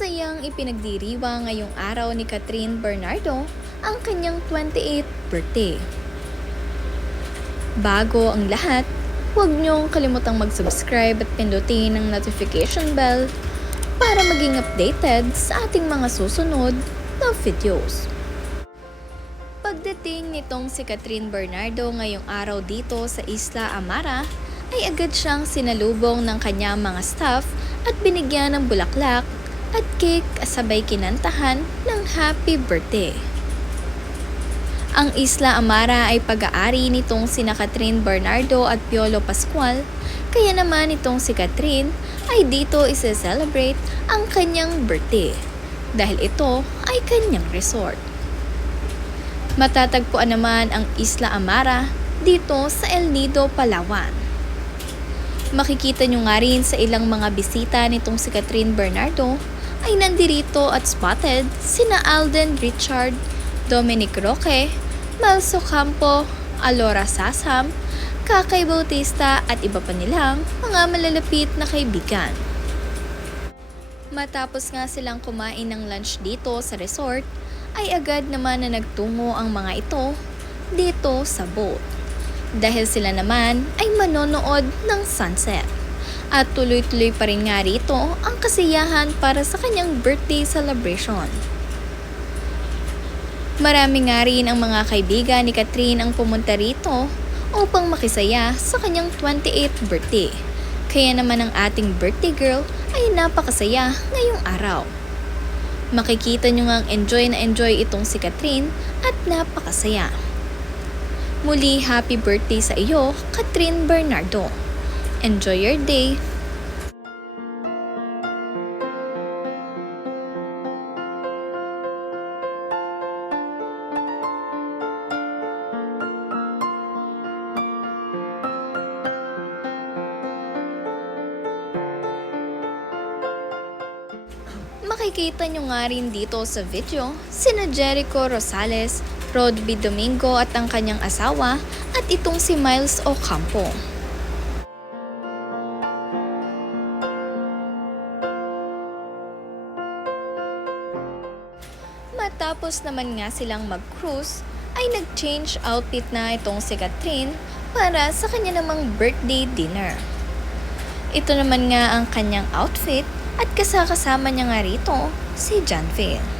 Masayang ipinagdiriwang ngayong araw ni Catherine Bernardo ang kanyang 28th birthday. Bago ang lahat, huwag niyong kalimutang mag-subscribe at pindutin ang notification bell para maging updated sa ating mga susunod na videos. Pagdating nitong si Catherine Bernardo ngayong araw dito sa Isla Amara, ay agad siyang sinalubong ng kanyang mga staff at binigyan ng bulaklak at cake sabay kinantahan ng happy birthday. Ang Isla Amara ay pag-aari nitong sina Catherine Bernardo at Piolo Pascual, kaya naman itong si Catherine ay dito isa-celebrate ang kanyang birthday dahil ito ay kanyang resort. Matatagpuan naman ang Isla Amara dito sa El Nido, Palawan. Makikita nyo nga rin sa ilang mga bisita nitong si Catherine Bernardo ay nandirito at spotted sina Alden Richard, Dominic Roque, Malso Campo, Alora Sasam, Kakay Bautista at iba pa nilang mga malalapit na kaibigan. Matapos nga silang kumain ng lunch dito sa resort, ay agad naman na nagtungo ang mga ito dito sa boat. Dahil sila naman ay manonood ng sunset. At tuloy-tuloy pa rin nga rito ang kasiyahan para sa kanyang birthday celebration. Marami nga rin ang mga kaibigan ni Catherine ang pumunta rito upang makisaya sa kanyang 28th birthday. Kaya naman ang ating birthday girl ay napakasaya ngayong araw. Makikita nyo ngang enjoy na enjoy itong si Catherine at napakasaya. Muli, happy birthday sa iyo, Catherine Bernardo. Enjoy your day! Makikita nyo nga rin dito sa video sina Jericho Rosales, Rod B. Domingo at ang kanyang asawa at itong si Miles Ocampo. Matapos naman nga silang mag-cruise, ay nag-change outfit na itong si Catherine para sa kanya namang birthday dinner. Ito naman nga ang kanyang outfit at kasama niya nga rito si John Phil.